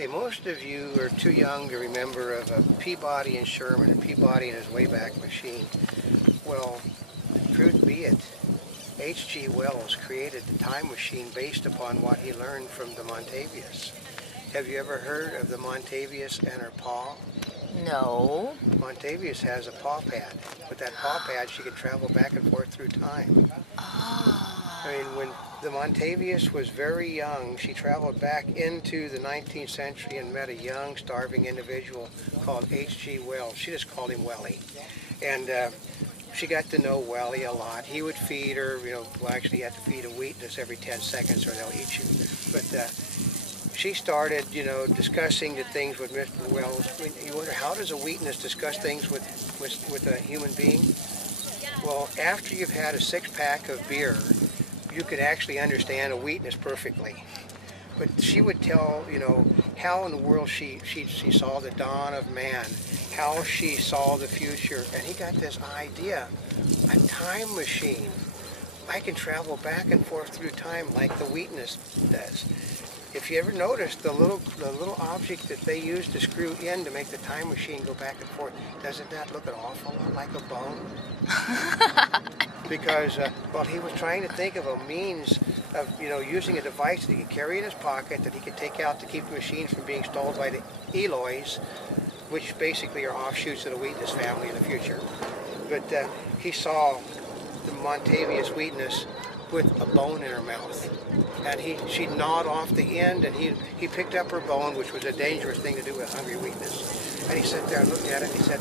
Okay, most of you are too young to remember of a Peabody and Sherman, and Peabody and his Wayback Machine. Well, truth be it, H.G. Wells created the time machine based upon what he learned from the Montebubblism. Have you ever heard of the Montebubblism and her paw? No. Montebubblism has a paw pad. With that paw pad, she can travel back and forth through time. Oh. I mean, when the Montebubblism was very young, she traveled back into the 19th century and met a young, starving individual called H.G. Wells. She just called him Welly. And she got to know Welly a lot. He would feed her, well, actually you have to feed a wheatness every 10 seconds or they'll eat you. But she started, discussing the things with Mr. Wells. I mean, you wonder, how does a wheatness discuss things with a human being? Well, after you've had a six-pack of beer, you could actually understand a wheatness perfectly. But she would tell, how in the world she saw the dawn of man, how she saw the future, and he got this idea, a time machine. I can travel back and forth through time like the wheatness does. If you ever noticed the little object that they use to screw in to make the time machine go back and forth, doesn't that look an awful lot like a bone? Because, well, he was trying to think of a means of, using a device that he could carry in his pocket that he could take out to keep the machines from being stolen by the Eloys, which basically are offshoots of the Wheatness family in the future. But he saw the Montebubblism wheatness with a bone in her mouth. And she gnawed off the end, and he picked up her bone, which was a dangerous thing to do with hungry wheatness. And he sat there and looked at it, and he said,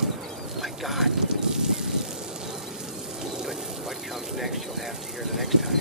my God. But what comes next, you'll have to hear the next time.